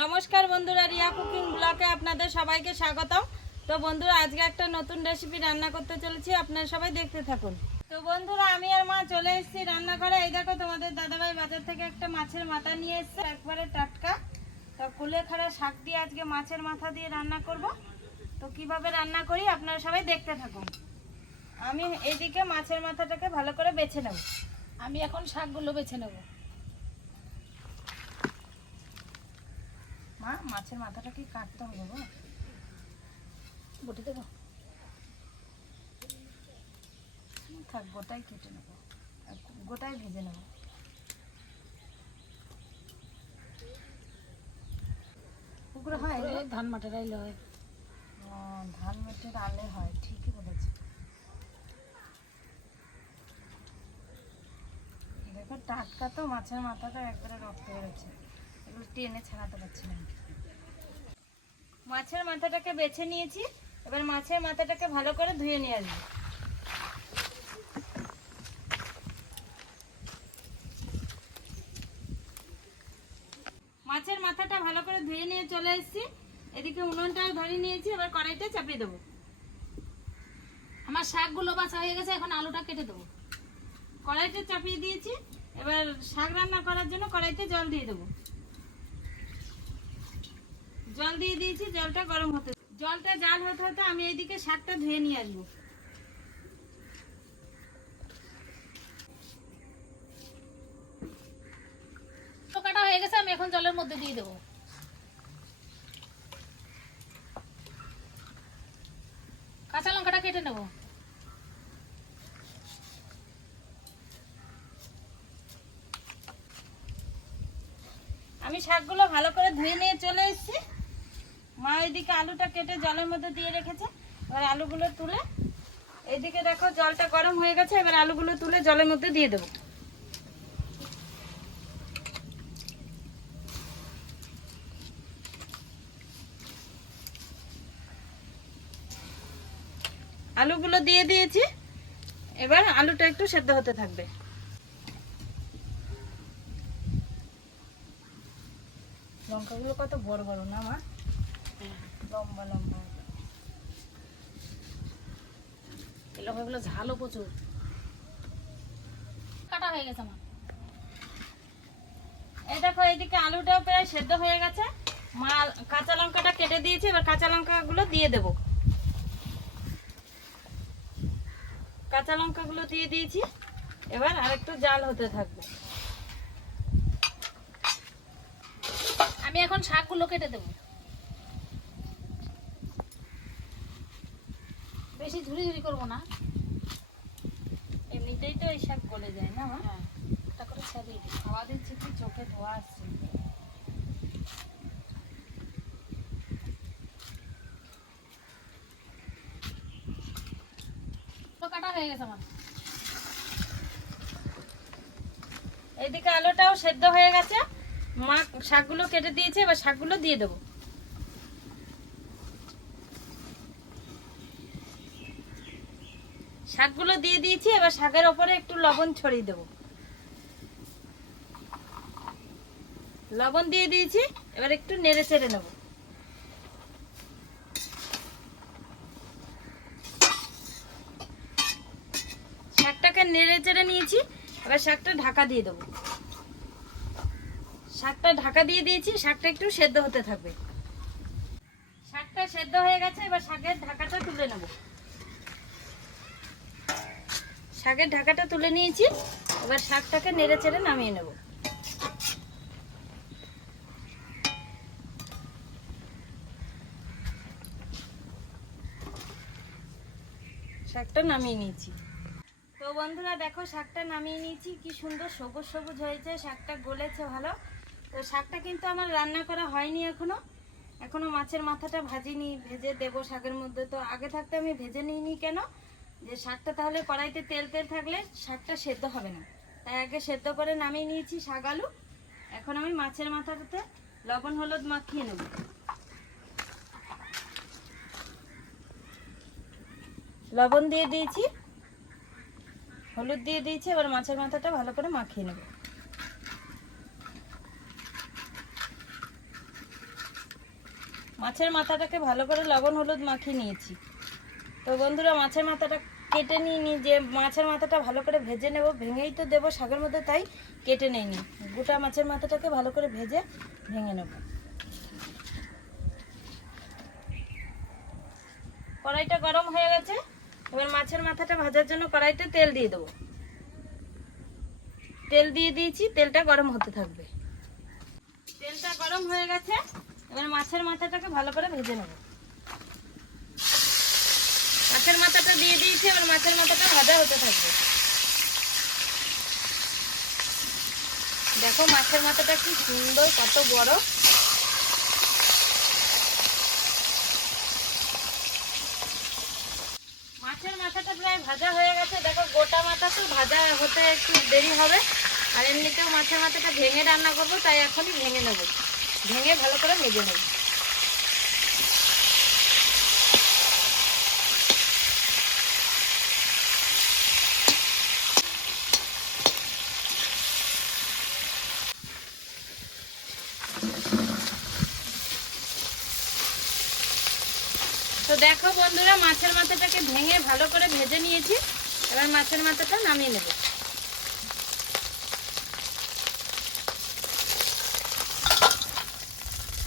নমস্কার বন্ধুরা, রিয়া কুকিং ব্লকে আপনাদের সবাইকে স্বাগতম। তো বন্ধুরা, আজকে একটা নতুন রেসিপি রান্না করতে চলেছি, আপনারা সবাই দেখতে থাকুন। তো বন্ধুরা, আমি আর মা চলে এসেছি রান্নাঘরে। এই দেখো, তোমাদের দাদাভাই বাজার থেকে একটা মাছের মাথা নিয়ে এসেছে, একবারে টাটকা। তো কুলেখাড়া শাক দিয়ে আজকে মাছের মাথা দিয়ে রান্না করব। তো কীভাবে রান্না করি, আপনারা সবাই দেখতে থাকুন। আমি এইদিকে মাছের মাথাটাকে ভালো করে বেছে নেব। আমি এখন শাকগুলো বেছে নেব। মা মাছের মাথাটা কি কাটতে হবে গো? বটি দেবো থাক গোটাই কেটে নেব। গোটাই ভেজে নেব। পুকুরে হয় ধান মাঠের আইলে হয়। ধান মেটের আলে হয় ঠিকই বলেছে। দেখো টাটকা তো মাছের মাথাটা একবারে রক্ত বেরোচ্ছে। টেনে ছাড়াতে পারছি না। মাছের মাথাটাকে বেছে নিয়েছি, এবার মাছের মাথাটাকে ভালো করে ধুয়ে নিয়ে আসব। মাছের মাথাটা ভালো করে ধুয়ে নিয়ে চলে এসেছি। এদিকে উনুনটাও ধরে নিয়েছি, এবার কড়াইতে চাপিয়ে দেবো। আমার শাকগুলো বাছা হয়ে গেছে, এখন আলুটা কেটে দেবো। কড়াইতে চাপিয়ে দিয়েছি, এবার শাক রান্না করার জন্য কড়াইতে জল দিয়ে দেবো। জল দিয়ে দিয়েছি, জলটা গরম হতে জলটা জাল হতে হতে আমি এইদিকে শাকটা ধুয়ে নিয়ে আসব। তো কাটা হয়ে গেছে, আমি এখন জলের মধ্যে দিয়ে দেবো। কাঁচা লঙ্কাটা কেটে নেব। আমি শাকগুলো ভালো করে ধুয়ে নিয়ে চলে এসেছি। মা এইদিকে আলুটা কেটে জলের মধ্যে দিয়ে রেখেছে। এবার আলুগুলো তুলে এইদিকে দেখো জলটা গরম হয়ে গেছে, এবার আলুগুলো তুলে জলের মধ্যে দিয়ে দেবো। আলুগুলো দিয়ে দিয়েছি, এবার আলুটা একটু সেদ্ধ হতে থাকবে। লঙ্কাগুলো কত বড় বড় না মা? লম্বা লম্বা। এই লঙ্কাগুলো ঝালও প্রচুর। কাটা হয়ে গেছে আমার। এই দেখো, এইদিকে আলুটাও প্রায় সেদ্ধ হয়ে গেছে। মা কাঁচা লঙ্কাটা কেটে দিয়েছে, এবার কাঁচা লঙ্কাগুলো দিয়ে দেবো। কাঁচা লঙ্কাগুলো দিয়ে দিয়েছি, এবার আরেকটু জাল হতে থাকবে। আমি এখন শাকগুলো কেটে দেবো। বেশি ঝুরি ঝুরি করব না। এমনিতেই তো এই শাক গলে যায় না হ্যাঁ করে ছেড়ে দিই। খাওয়া দিচ্ছি কি চোখে ধোয়া আসছে। কাটা হয়ে গেছে আমার। এইদিকে আলুটাও সেদ্ধ হয়ে গেছে। মা শাকগুলো কেটে দিয়েছে এবার শাকগুলো দিয়ে দেবো। শাকগুলো দিয়ে দিয়েছি, এবার শাকের ওপরে একটু লবণ ছড়িয়ে দেবো। লবণ দিয়ে দিয়েছি, এবার একটু নেড়ে চেড়ে নেব। শাকটাকে নেড়ে চেড়ে নিয়েছি, এবার শাকটা ঢাকা দিয়ে দেবো। শাকটা ঢাকা দিয়ে দিয়েছি, শাকটা একটু সেদ্ধ হতে থাকবে। শাকটা সেদ্ধ হয়ে গেছে, এবার শাকের ঢাকাটা তুলে নেব। শাকের ঢাকাটা তুলে নিয়েছি। এবার শাকটাকে নেড়ে চেড়ে নামিয়ে নেব। শাকটা নামিয়ে নিয়েছি। তো বন্ধুরা, দেখো শাকটা নামিয়ে নিয়েছি। কি সুন্দর সবুজ সবুজ হয়েছে, শাকটা গলেছে ভালো। তো শাকটা কিন্তু আমার রান্না করা হয়নি এখনও। এখনও মাছের মাথাটা ভাজিনি, ভেজে দেবো শাকের মধ্যে। তো আগে থাকতে আমি ভেজে নিইনি কেন? যে শাকটা তাহলে কড়াইতে তেল তেল থাকলে শাকটা সেদ্ধ হবে না। তাই আগে সেদ্ধ করে নামিয়ে নিয়েছি শাক আলু। এখন আমি মাছের মাথাটাতে লবণ, হলুদ মাখিয়ে নেব। লবণ দিয়ে দিয়েছি, হলুদ দিয়ে দিয়েছি, এবার মাছের মাথাটা ভালো করে মাখিয়ে নেব। মাছের মাথাটাকে ভালো করে লবণ, হলুদ মাখিয়ে নিয়েছি। তো বন্ধুরা, মাছের মাথাটা কেটে নিয়ে নি যে মাছের মাথাটা ভালো করে ভেজে নেব, ভেঙেই তো দেবো শাকের মধ্যে, তাই কেটে নেইনি। গোটা মাছের মাথাটাকে ভালো করে ভেজে ভেঙে নেব। কড়াইটা গরম হয়ে গেছে, এবার মাছের মাথাটা ভাজার জন্য কড়াইতে তেল দিয়ে দেবো। তেল দিয়ে দিয়েছি, তেলটা গরম হতে থাকবে। তেলটা গরম হয়ে গেছে, এবার মাছের মাথাটাকে ভালো করে ভেজে নেব। মাছের মাথাটা দিয়ে দিয়েছি, এবার মাছের মাথাটা ভাজা হতে থাকবে। দেখো মাছের মাথাটা কি সুন্দর, কত বড়। মাছের মাথাটা প্রায় ভাজা হয়ে গেছে, দেখো গোটা মাথা তো ভাজা হতে একটু দেরি হবে। আর এমনিতেও মাছের মাথাটা ভেঙে রান্না করব, তাই এখনই ভেঙে নেব। ভেঙে ভালো করে ভেজে নেব। তো দেখো বন্ধুরা, মাছের মাথাটাকে ভেঙে ভালো করে ভেজে নিয়েছি। এবার মাছের মাথাটা নামিয়ে নেব।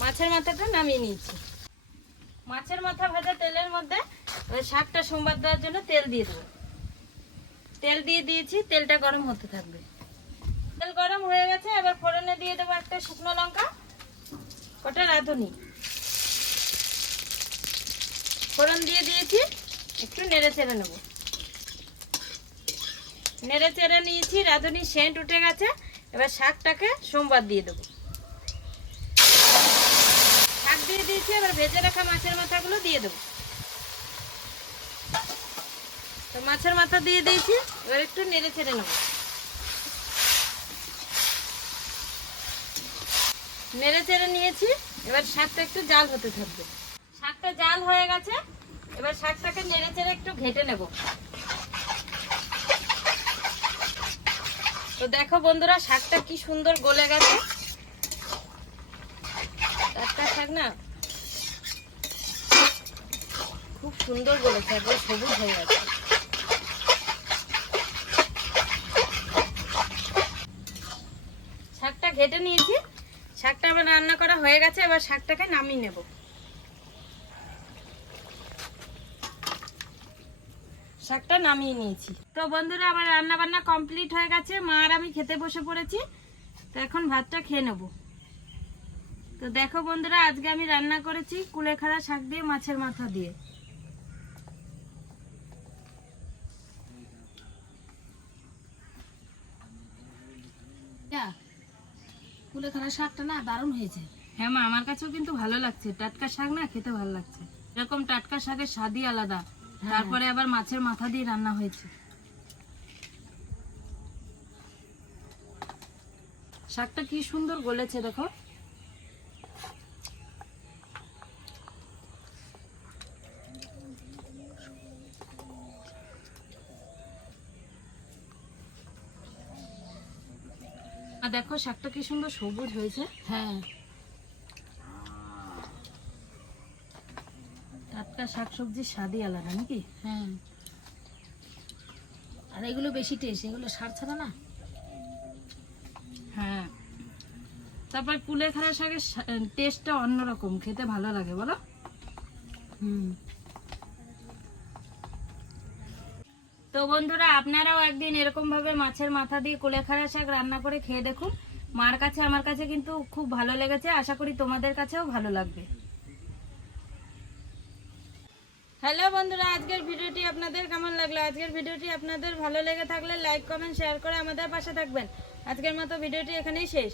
মাছের মাথাটা নামিয়ে নিয়েছি। মাছের মাথা ভাজা তেলের মধ্যে শাকটা সোমবার দেওয়ার জন্য তেল দিয়ে দেবো। তেল দিয়ে দিয়েছি, তেলটা গরম হতে থাকবে। তেল গরম হয়ে গেছে, এবার ফোড়নে দিয়ে দেবো একটা শুকনো লঙ্কা। ওটা রাঁধুনি? ফোড়ন দিয়ে দিয়েছি, একটু নেড়ে চেড়ে নেব। নেড়ে চেড়ে নিয়েছি, রাঁধুনি সেন্ট উঠে গেছে, এবার শাকটাকে সোমবার দিয়ে দেবো। শাক দিয়ে দিয়েছি, এবার ভেজে রাখা মাছের মাথাগুলো দিয়ে দেবো। তো মাছের মাথা দিয়ে দিয়েছি, এবার একটু নেড়ে চেড়ে নেব। নেড়ে চেড়ে নিয়েছি, এবার শাকটা একটু জাল হতে থাকবে। শাকটা জাল হয়ে গেছে, এবার শাকটাকে নেড়ে চেড়ে একটু ঘেটে নেব। তো দেখো বন্ধুরা, শাকটা কি সুন্দর গলে গেছে। টাটকা শাক না খুব সুন্দর গলেছে, একবার সবুজ হয়ে গেছে। শাকটা ঘেটে নিয়েছি শাকটা আবার রান্না করা হয়ে গেছে, এবার শাকটাকে নামিয়ে নেব। শাকটা নামিয়ে নিয়েছি। তো বন্ধুরা আবার রান্না বান্না কমপ্লিট হয়ে গেছে। মা আর আমি খেতে বসে পড়েছি, তো এখন ভাতটা খেয়ে নেব। তো দেখো বন্ধুরা, আজকে আমি রান্না করেছি কুলেখাড়া শাক দিয়ে, মাছের মাথা দিয়ে। কুলেখাড়া শাকটা না দারুণ হয়েছে। হ্যাঁ মা আমার কাছেও কিন্তু ভালো লাগছে। টাটকা শাক না খেতে ভালো লাগছে। এরকম টাটকা শাকের স্বাদই আলাদা। তারপরে আবার মাছের মাথা দিয়ে রান্না হয়েছে। শাকটা কি সুন্দর গলেছে দেখো। আর দেখো শাকটা কি সুন্দর সবুজ হয়েছে। হ্যাঁ। টাটকা শাকসবজির স্বাদই আলাদা নাকি? হ্যাঁ। আর এগুলো বেশি টেস্ট এগুলো সার ছাড়া না? হ্যাঁ। তারপর কুলেখাড়া শাকের টেস্টটা অন্যরকম খেতে ভালো লাগে বলো? হুম। তো বন্ধুরা, আপনারাও একদিন এরকম ভাবে মাছের মাথা দিয়ে কুলেখাড়া শাক রান্না করে খেয়ে দেখুন। মার কাছে, আমার কাছে কিন্তু খুব ভালো লেগেছে। আশা করি তোমাদের কাছেও ভালো লাগবে। হ্যালো বন্ধুরা, আজকের ভিডিওটি আপনাদের কেমন লাগল? আজকের ভিডিওটি আপনাদের ভালো লেগে থাকলে লাইক, কমেন্ট, শেয়ার করে আমাদের পাশে থাকবেন। আজকের মতো ভিডিওটি এখানেই শেষ।